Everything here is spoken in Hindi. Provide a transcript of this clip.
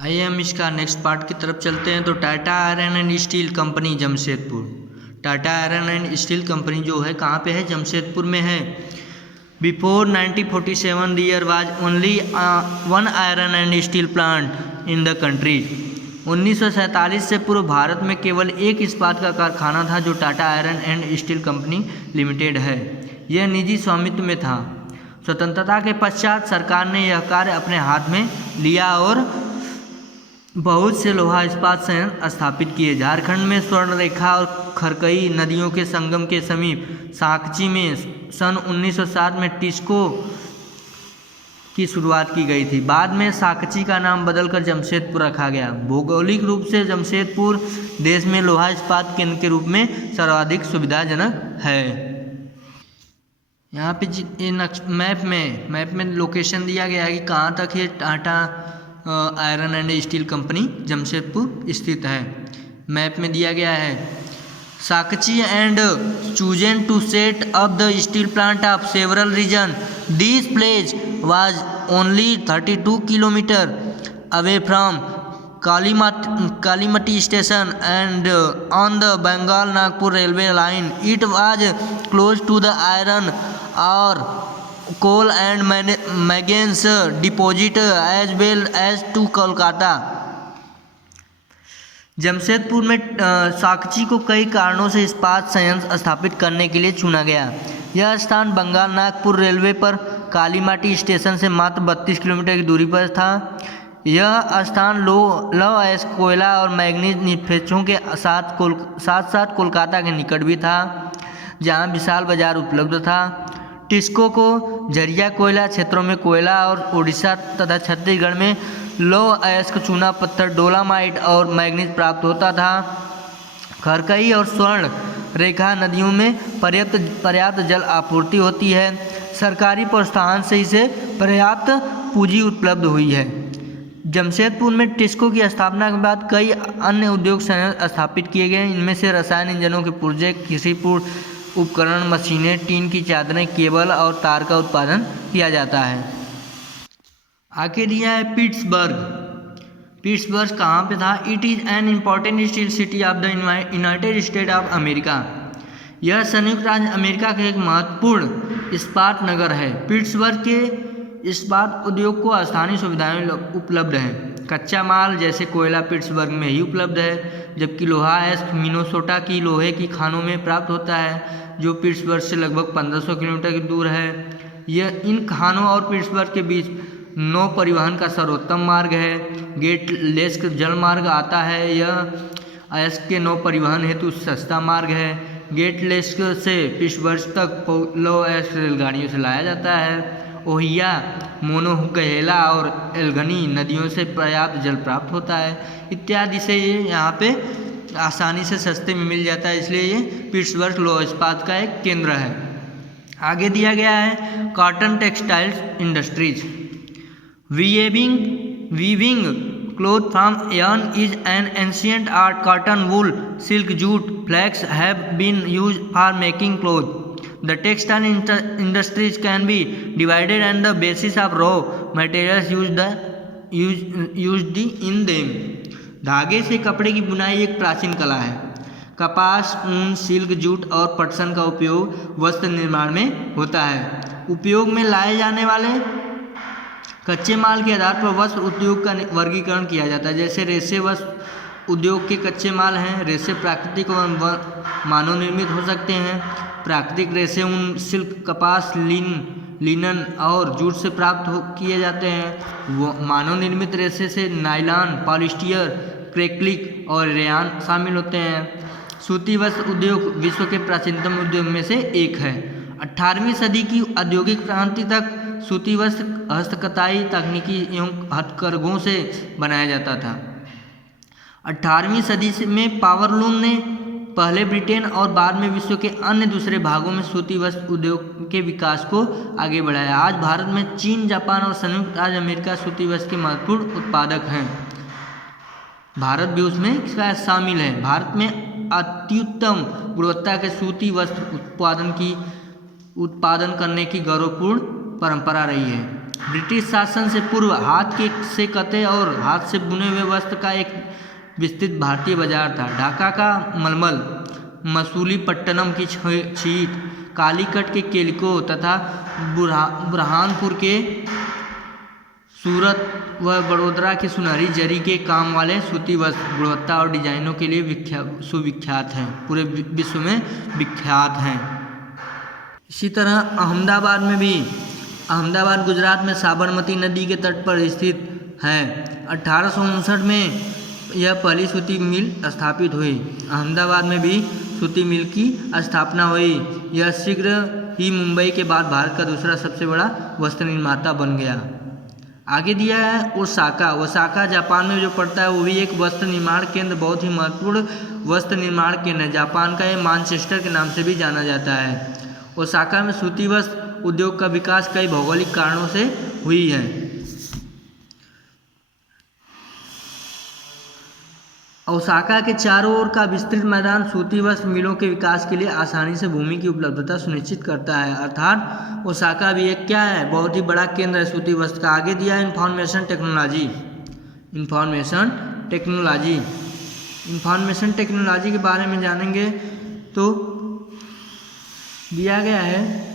आइए हम इसका नेक्स्ट पार्ट की तरफ चलते हैं। तो Tata iron and steel company Jamshedpur. Tata iron and steel company जो है कहाँ पे है? जमशेदपुर में है। Before 1947 there was only one iron and steel plant in the country. 1947 से पूर्व भारत में केवल एक इस्पात का कारखाना था जो Tata iron and steel company limited है। यह निजी स्वामित्व में था। स्वतंत्रता के पश्चात सरकार ने यह कार्य अपने हाथ में लिया और बहुत से लोहा इस्पात संयंत्र स्थापित किए। झारखंड में स्वर्णरेखा और खरकई नदियों के संगम के समीप साकची में सन 1907 में टिस्को की शुरुआत की गई थी। बाद में साकची का नाम बदलकर जमशेदपुर रखा गया। भौगोलिक रूप से जमशेदपुर देश में लोहा इस्पात केंद्र के रूप में सर्वाधिक सुविधाजनक है। यहाँ पे मैप में लोकेशन दिया गया है कि कहाँ तक ये Tata iron and steel company Jamshedpur स्थित है। मैप में दिया गया है Sakchi and chosen to set up the steel plant of several region. This place was only 32 kilometre away from Kalimati station and on the Bengal Nagpur railway line. It was close to the iron ore coal and manganese deposit as well as to Kolkata. Jamshedpur में साकची को कई कारणों से इस्पात संयंत्र स्थापित करने के लिए चुना गया। यह स्थान बंगाल नागपुर रेलवे पर कालीमाटी स्टेशन से मात्र 32 किलोमीटर की दूरी पर था। यह स्थान लौह अयस्क कोयला और मैग्नीज निक्षेपों के साथ साथ कोलकाता के निकट भी था, जहां विशाल बाजार उपलब्ध था। टिस्को को झरिया कोयला क्षेत्रों में कोयला और उड़ीसा तथा छत्तीसगढ़ में लौह अयस्क चूना पत्थर डोलामाइट और मैग्नीज प्राप्त होता था। खरकई और स्वर्ण रेखा नदियों में पर्याप्त जल आपूर्ति होती है। सरकारी प्रोत्साहन से इसे पर्याप्त पूंजी उपलब्ध हुई है। जमशेदपुर में टिस्को की स्थापना के बाद कई अन्य उद्योग संयंत्र स्थापित किए गए। इनमें से रसायन इंजनों के पुर्जे, कृषि उपकरण, मशीनें, टीन की चादरें, केबल और तार का उत्पादन किया जाता है। आगे दिया है पिट्सबर्ग। पिट्सबर्ग कहाँ पे था? It is an important steel city of the United state of America. यह संयुक्त राज्य अमेरिका का एक महत्वपूर्ण इस्पात नगर है। पिट्सबर्ग के इस्पात उद्योग को स्थानीय सुविधाएं उपलब्ध हैं। कच्चा माल जैसे कोयला पिट्सबर्ग में ही उपलब्ध है, जबकि लोहा अयस्क मिनेसोटा की लोहे की खानों में प्राप्त होता है, जो पिट्सबर्ग से लगभग 1500 किलोमीटर की दूर है। यह इन खानों और पिट्सबर्ग के बीच नौ परिवहन का सर्वोत्तम मार्ग है। गेट लेस्क जल मार्ग आता है। यह अयस्क के नौ परिवहन हेतु सस्ता मार्ग है। गेट लेस्क से पिट्सबर्ग तक लौह अयस्क रेलगाड़ियों से लाया जाता है। ओहिया, मोनोगहेला और एल्गनी नदियों से पर्याप्त जल प्राप्त होता है इत्यादि से ये यहाँ पे आसानी से सस्ते में मिल जाता है, इसलिए ये पिट्सबर्ग लौह इस्पात का एक केंद्र है। आगे दिया गया है cotton textiles industries. Weaving cloth from yarn is an ancient art. Cotton, wool, silk, jute, flax have been used for making clothes. The textile industries can be divided on the basis of raw materials used in them. धागे से कपड़े की बुनाई एक प्राचीन कला है। कपास, ऊन, सिल्क, जूट और पटसन का उपयोग वस्त्र निर्माण में होता है। उपयोग में लाए जाने वाले कच्चे माल के आधार पर वस्त्र उद्योग का वर्गीकरण किया जाता है। जैसे रेशे वस्त्र उद्योग के कच्चे माल हैं। रेशे प्राकृतिक और मानव निर्मित हो सकते हैं। प्राकृतिक रेशे ऊन, सिल्क, कपास, लिनन और जूट से प्राप्त किए जाते हैं। वो मानव निर्मित रेशे से नायलॉन, पॉलिस्टर, क्रेक्लिक और रेयान शामिल होते हैं। सूती वस्त्र उद्योग विश्व के प्राचीनतम उद्योग में से एक है। 18वीं सदी की औद्योगिक क्रांति तक सूती वस्त्र हस्तकताई तकनीकी एवं हथकरघों से बनाया जाता था। 18वीं सदी में पावरलूम ने पहले ब्रिटेन और बाद में विश्व के अन्य दूसरे भागों में सूती वस्त्र उद्योग के विकास को आगे बढ़ाया। आज भारत में चीन, जापान और संयुक्त राज्य अमेरिका सूती वस्त्र के महत्वपूर्ण उत्पादक हैं। भारत भी उसमें शामिल है। भारत में अत्युत्तम गुणवत्ता के सूती वस्त्र उत्पादन करने की गौरवपूर्ण परंपरा रही है। ब्रिटिश शासन से पूर्व हाथ के से कते और हाथ से बुने हुए वस्त्र का एक विस्तृत भारतीय बाजार था। ढाका का मलमल, मसूलीपट्टनम की छीट, कालीकट के केलिको तथा बुरहानपुर के सूरत व बड़ोदरा के सुनहरी जरी के काम वाले सूती वस्त्र गुणवत्ता और डिजाइनों के लिए सुविख्यात हैं, पूरे विश्व में विख्यात हैं। इसी तरह अहमदाबाद गुजरात में साबरमती नदी के तट पर स्थित है। 1859 में यह पहली सूती मिल स्थापित हुई। अहमदाबाद में भी सूती मिल की स्थापना हुई। यह शीघ्र ही मुंबई के बाद भारत का दूसरा सबसे बड़ा वस्त्र निर्माता बन गया। आगे दिया है ओसाका जापान में जो पड़ता है, वो भी एक वस्त्र निर्माण केंद्र, बहुत ही महत्वपूर्ण वस्त्र निर्माण केंद्र है। जापान का ये मानचेस्टर के नाम से भी जाना जाता है। ओसाका में सूती वस्त्र उद्योग का विकास कई भौगोलिक कारणों से हुई है। ओसाका के चारों ओर का विस्तृत मैदान सूती वस्त्र मिलों के विकास के लिए आसानी से भूमि की उपलब्धता सुनिश्चित करता है। अर्थात ओसाका भी एक क्या है, बहुत ही बड़ा केंद्र है सूती वस्त्र का। आगे दिया है इंफॉर्मेशन टेक्नोलॉजी के बारे में जानेंगे तो दिया गया है